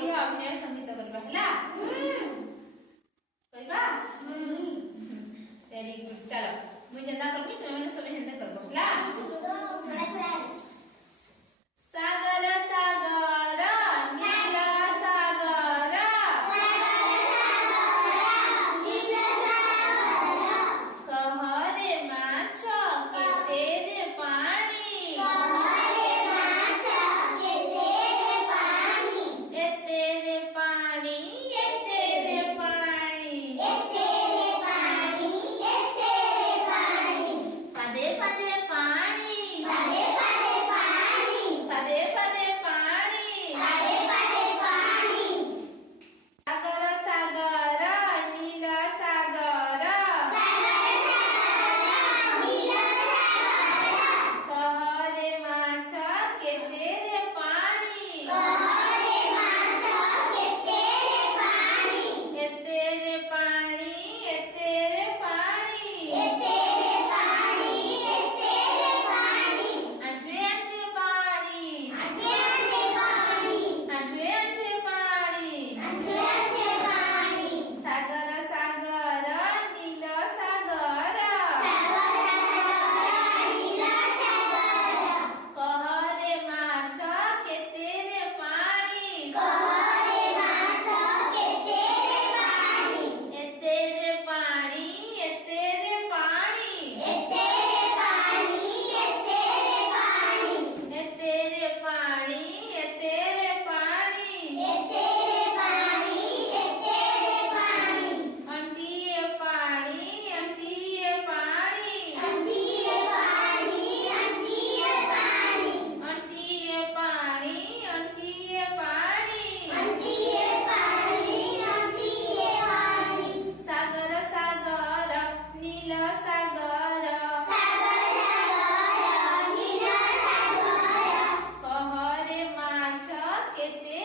ओडिया अभिनय संगीत करबा हला करबा वेरी गुड चलो मुई जेंदा करबी तुम माने सब हेंदा करबो हला थोड़ा थोड़ा सागर सागर नील सागर कहरे माछ केते रे पानी एते रे पानी एते रे पानी पदे पदे पानी पदे पदे पानी सागर सागर नील सागर कहरे माछ केते रे पानी एते रे पानी एते रे पानी आठवे आठवे पानी आठवे आठवे पानी सागर सागर नील सागर कहरे माछ केते रे पानी एते रे पानी एते रे पानी एते रे पानी एते रे पानी अंटिए पानी अंटिए पानी अंटिए पानी अंटिए पानी सागर सागर नील सागर कहरे माछ केते